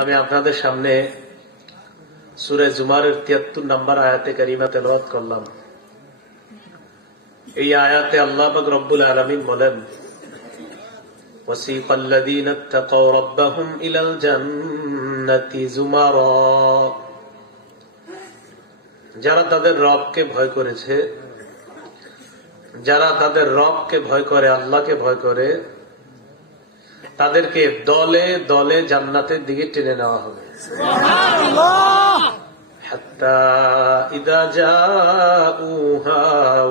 আমি আপনাদের সামনে সূরা জুমারের ৭৩ নম্বর আয়াতে কারিমা তেলাওয়াত করলাম। এই আয়াতে আল্লাহ পাক রব্বুল আলামিন বলেন, ওয়াসিকাল্লাযীনা ইত্তাকাও রাব্বাহুম ইলাল জান্নাতি যুমারা। যারা তাদের রবকে ভয় করেছে, যারা তাদের রবকে ভয় করে, আল্লাহকে ভয় করে, তাদেরকে দলে দলে জান্নাতের দিকে টেনে নেওয়া হবে। হাত্তা ইযা জাউহা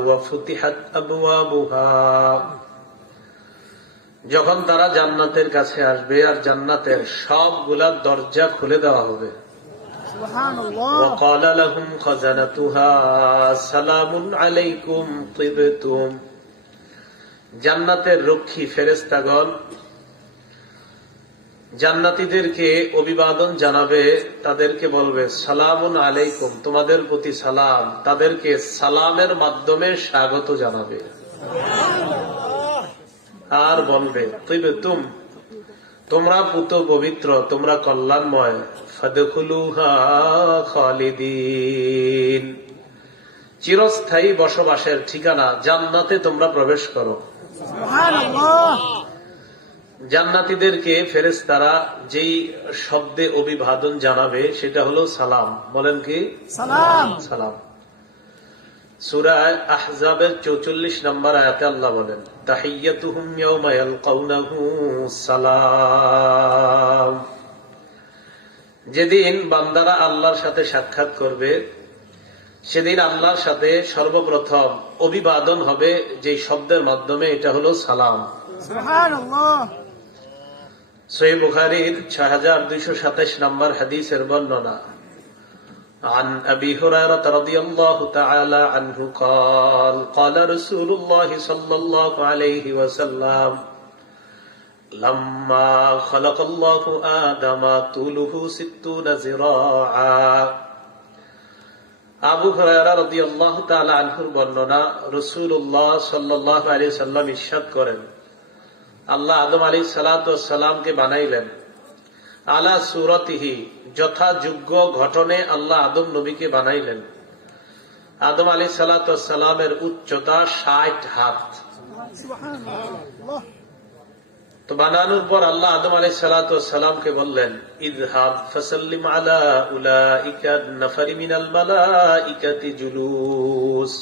ওয়া ফুতিহাত আবওয়াবুহা। যখন তারা জান্নাতের কাছে আসবে আর জান্নাতের সবগুলা দরজা খুলে দেওয়া হবে। ওয়া ক্বালা লাহুম খাযানাতুহা সালামুন আলাইকুম তিবতুম। জান্নাতের রক্ষী ফেরেশতাগণ জান্নাতীদেরকে অভিবাদন জানাবে, তাদেরকে বলবে সালামুন আলাইকুম, তোমাদের প্রতি সালাম। তাদেরকে সালামের মাধ্যমে স্বাগত জানাবে আর বলবে তিবতুম, তোমরা পুত পবিত্র, তোমরা কল্যাণময়। ফাদখুলুহা খালিদিন, চিরস্থায়ী বসবাসের ঠিকানা জান্নাতে তোমরা প্রবেশ করো। জান্নাতীদেরকে ফেরেশতারা যেই শব্দে অভিবাদন জানাবে সেটা হলো সালাম। বলেন কি? সালাম। সালাম। সূরা আহজাবের ৪৪ নম্বর আয়াতে আল্লাহ বলেন, তাহিয়াতুহুম ইয়াওমা ইয়ালকাউনাহু সালাম। যেদিন বান্দারা আল্লাহর সাথে সাক্ষাৎ করবে, সেদিন আল্লাহর সাথে সর্বপ্রথম অভিবাদন হবে যেই শব্দের মাধ্যমে, এটা হলো সালাম। সুবহানাল্লাহ। সহিহ বুখারীর ৬২২৭ নম্বর হাদিসের বর্ণনা, عن أبي هريرة رضي الله تعالى عنه قال قال رسول الله صلى الله عليه وسلم لما خلق الله آدم طوله 60 ذراعا। আবু হুরায়রা রাদিয়াল্লাহু তাআলা আনহুর বর্ণনা, রাসূলুল্লাহ সাল্লাল্লাহু আলাইহি ওয়াসাল্লাম ইরশাদ করেন, আল্লাহ আদম আলাইহিস সালাতু ওয়াস সালামকে বানাইলেন আলা সূরাতিহি, যথাযোগ্য ঘটনে আল্লাহ আদম নবীকে বানাইলেন। আদম আলাইহিস সালাতু ওয়াস সালামের উচ্চতা ৬০ হাত। তো বানানোর পর আল্লাহ আদম আলাইহিস সালাতু ওয়াস সালামকে বললেন, ইযহাব ফাসাল্লিম আলা উলাইকা নাফারি মিনাল মালাইকাতি জুলুস।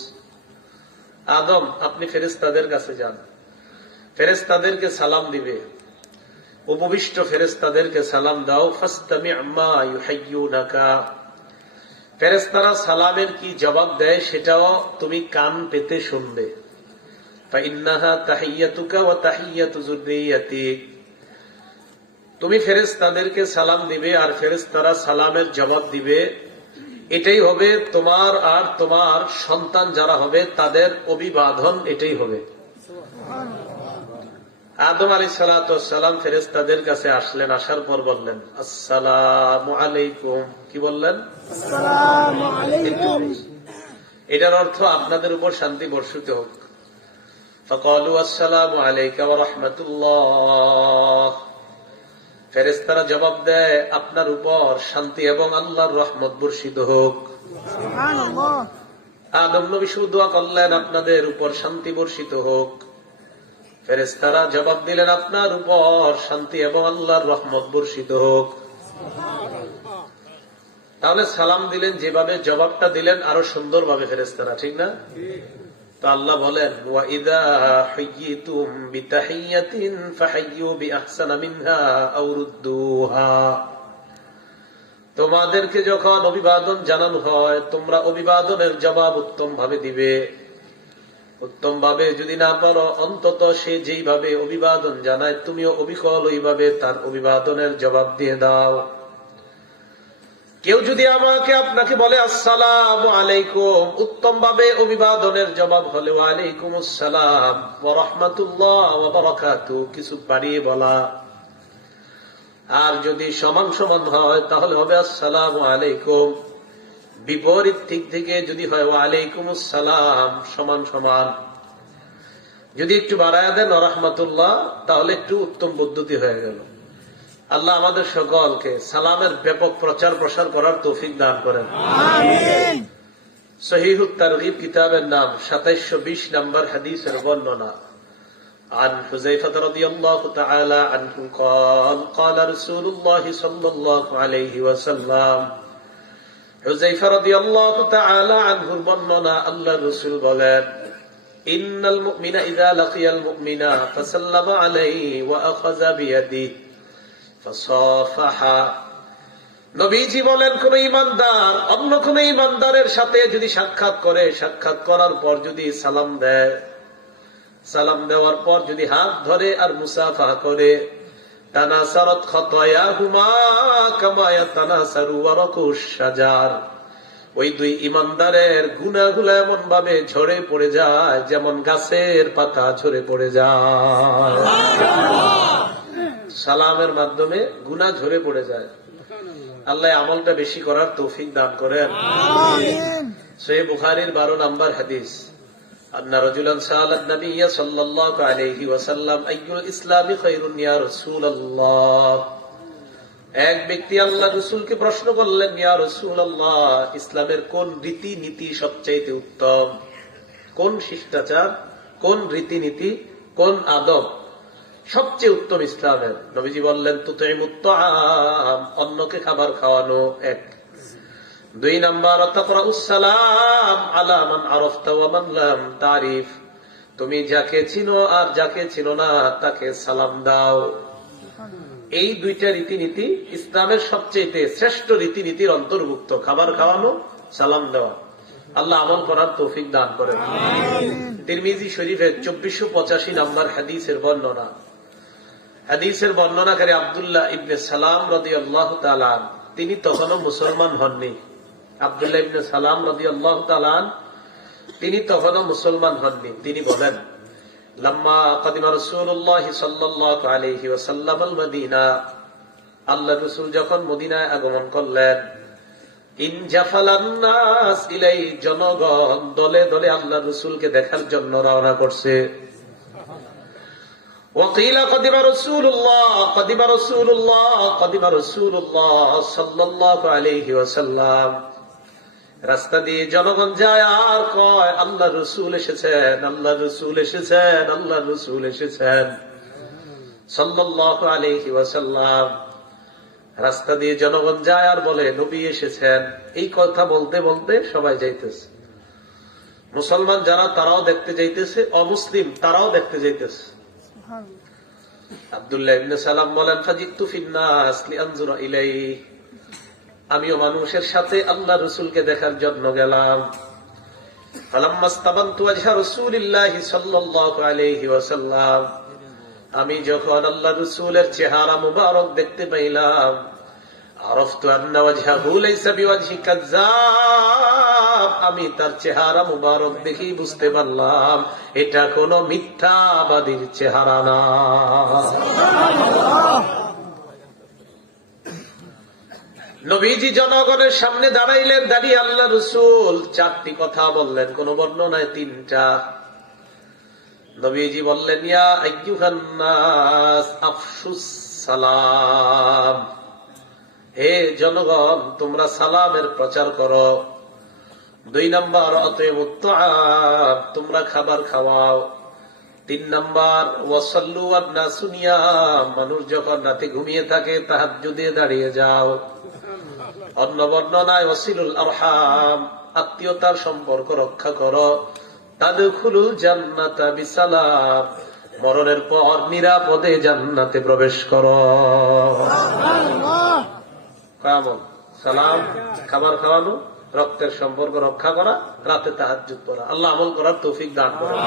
আদম, আপনি ফেরেশতাদের কাছে যান, ফেরেশতাদেরকে সালাম দিবে, উপবিষ্ট ফেরেশতাদেরকে সালাম দাও। ফাসতামি' মা ইউহাইয়ুনাকা, ফেরেশতারা সালামের কি জবাব দেয় সেটাও তুমি কান পেতে শুনবে। ফাইন্নাহা তাহিয়াতুকা ওয়া তাহিয়াতু যুররিয়াতিক, তুমি ফেরেশতাদেরকে সালাম দিবে আর ফেরেশতারা সালামের জবাব দিবে, এটাই হবে তোমার আর তোমার সন্তান যারা হবে তাদের অভিবাদন, এটাই হবে। আদম আলাইহিস সালাতু ওয়াস সালাম ফেরেশতাদের কাছে আসলেন, আসার পর বললেন আসসালামু আলাইকুম। কি বললেন? আসসালামু আলাইকুম। এটার অর্থ আপনাদের উপর শান্তি বর্ষিত হোক। ফাকালু আসসালামু আলাইকা ওয়া রাহমাতুল্লাহ, ফেরেশতারা জবাব দেয় আপনার উপর শান্তি এবং আল্লাহর রহমত বর্ষিত হোক। সুবহানাল্লাহ। আদম নবী শুধু দোয়া করলেন আপনাদের উপর শান্তি বর্ষিত হোক, ফেরেশতারা জবাব দিলেন আপনার উপর শান্তি এবং আল্লাহর রহমত বর্ষিত হোক। তাহলে সালাম দিলেন যেভাবে, জবাবটা দিলেন আরো সুন্দরভাবে ফেরেশতারা, ঠিক না? তো আল্লাহ বলেন, ওয়া ইযা হুয়িতুম বিতাহিয়াতিন ফাহাইয়ু বিআহসানা মিনহা আও রুদ্দুহা। তোমাদেরকে যখন অভিবাদন জানানো হয়, তোমরা অভিবাদনের জবাব উত্তম ভাবে দিবে। উত্তম ভাবে যদি না পারো, অন্তত সে যেইভাবে অভিবাদন জানায় তুমিও অবিকল ওইভাবে তার অভিবাদনের জবাব দিয়ে দাও। কেউ যদি আমাকে আপনাকে বলে আসসালামু আলাইকুম, উত্তম ভাবে অভিবাদনের জবাব হলে ওয়া আলাইকুম আসসালাম ওয়া রাহমাতুল্লাহ ওয়া বারাকাতুহু, কিছু বাড়িয়ে বলা। আর যদি সমান সমান হয় তাহলে হবে আসসালামু আলাইকুম। বিপরীত দিক থেকে যদি হয় ওয়া আলাইকুম আসসালাম, সমান সমান। যদি একটু বাড়ায় দেন ওয়া রাহমাতুল্লাহ, তাহলে একটু উত্তম পদ্ধতি হয়ে গেল। আল্লাহ আমাদের সকলকে সালামের ব্যাপক প্রচার প্রসার করার তৌফিক দান করেন। সহিহুত তারগীব কিতাবের নাম 2720 নম্বর হাদিসের বর্ণনা। عن حذيفة رضي الله تعالى عنه قال قال رسول الله صلى الله عليه وسلم حذيفة رضي الله تعالى عنه বর্ণনা, আল্লাহর রাসূল বলেন, ইন্নাল মুমিনা ইযা লাকিয়াল মুমিনা ফাসাল্লামা আলাইহি ওয়া আখাযা বিয়াদিহি ফাসাফাহা। নবীজি বলেন, কোন ঈমানদার অন্য কোন ঈমানদারের সাথে যদি সাক্ষাৎ করে, সাক্ষাৎ করার পর যদি সালাম দেয়, সালাম দেওয়ার পর যদি হাত ধরে আর মুসাফাহা করে, তানাসারাত খাতায়াহুমা কামা ইয়াতানাসারু ওয়ারাকুশ শাজার, ওই দুই ঈমানদারের গুনাহগুলো এমন ভাবে ঝরে পড়ে যায় যেমন গাছের পাতা ঝরে পড়ে যায়। সালামের মাধ্যমে গুনাহ ঝরে পড়ে যায়। আল্লাহ আমলটা বেশি করার তৌফিক দান করেন। সহিহ বুখারীর 12 নম্বর হাদিস। আন্না রাজুলান সাআলান নবী সাল্লাল্লাহু আলাইহি ওয়াসাল্লাম আইয়ুল ইসলামি খায়রুন ইয়া রাসূলুল্লাহ। এক ব্যক্তি আল্লাহর রাসূলকে প্রশ্ন করলেন, ইয়া রাসূলুল্লাহ, ইসলামের কোন রীতি নীতি সবচাইতে উত্তম? কোন শিষ্টাচার, কোন রীতিনীতি, কোন আদব সবচেয়ে উত্তম ইসলামের? নবীজি বললেন, তুতঈমুত তাআম, অন্যকে খাবার খাওয়ানো এক। 2 নাম্বার, তাকরাউস সালাম আলা মান আরাফতা ওয়া মান লাম তারিফ, তুমি যাকে চিনো আর যাকে চিনো না তাকে সালাম দাও। এই দুইটা রীতিনীতি ইসলামের সবচেয়ে শ্রেষ্ঠ রীতিনীতির অন্তর্ভুক্ত, খাবার খাওয়ানো, সালাম দেওয়া। আল্লাহ আমল করার তৌফিক দান করেন। তিরমিজি শরীফের 2485 নম্বর হাদিসের বর্ণনা। হাদিসের বর্ণনাকারী আব্দুল্লাহ ইবনে সালাম রাদিয়াল্লাহু তাআলা, তিনি তখনও মুসলমান হননি। আব্দুল্লাহ ইবনে সালাম রাদিয়াল্লাহু তাআলা, তিনি তখনও মুসলমান হননি। তিনি বলেন, লাম্মা কাদিমা রাসূলুল্লাহ সাল্লাল্লাহু আলাইহি ওয়াসাল্লাম আল মদিনা, আল্লাহর রাসূল যখন মদিনায় আগমন করলেন, ইনজাফালান নাস ইলাই, জনগণ দলে দলে আল্লাহর রাসূলকে দেখার জন্য রওনা করছে। وقيل قدم رسول الله قدم رسول الله قدم رسول الله صلى الله عليه وسلم, রাস্তা দিয়ে জনগণ যায় আর কয়, আল্লাহর রাসূল এসেছেন, আল্লাহর রাসূল এসেছেন, আল্লাহর রাসূল এসেছেন সাল্লাল্লাহু আলাইহি ওয়াসাল্লাম। রাস্তা দিয়ে জনগণ যায় আর বলে, নবী এসেছেন। এই কথা বলতে বলতে সবাই যাইতেছে। মুসলমান যারা তারাও দেখতে যাইতেছে, অমুসলিম তারাও দেখতে যাইতেছে। আব্দুল্লাহ ইবনে সালাম বলেন, ফাজিতু ফিন নাস লিআনজুরা ইলাইহি, আমিও মানুষের সাথে আল্লাহ রাসূলকে দেখার জন্য গেলাম। ফালাম্মাস্তাবানতু ওয়াজহা রাসূলিল্লাহি সাল্লাল্লাহু আলাইহি ওয়াসাল্লাম, আমি যখন আল্লাহ রাসূলের চেহারা মুবারক দেখতে পাইলাম, আরাফতু আন্না ওয়াজহাহু লাইসা বিওয়াজহি কাযযাব, আমি তার চেহারা মুবারক দেখি বুঝতে পারলাম এটা কোনো মিথ্যাবাদীর চেহারা না। নবীজি জনগণের সামনে দাঁড়াইলেন, দাঁড়িয়ে আল্লাহ রাসূল 4টি কথা বললেন, কোন বর্ণনায় 3টা। নবীজি বললেন, ইয়া আইয়ুহান নাস আফশুস সালাম, হে জনগণ তোমরা সালামের প্রচার করো। 2 নাম্বার, আতিমুত তাআম, তোমরা খাবার খাওয়াও। 3 নাম্বার, ওয়াসাল্লু ওয়ান নাসু নিয়াম, মানুষ যখন রাতে ঘুমিয়ে থাকে তাহাজ্জুদে দাঁড়িয়ে যাও। অন্য বর্ণনায় ওয়াসিলুল আরহাম, আত্মীয়তার সম্পর্ক রক্ষা করো। তাদখুলুল জান্নাতা বিসালাম, মরণের পর নিরাপদে জান্নাতে প্রবেশ করো। কামল সালাম, খাবার খাওয়ানো, রক্তের সম্পর্ক রক্ষা করা, রাতে তাহাজ্জুদ পড়া। আল্লাহ আমল করার তৌফিক দান করুন।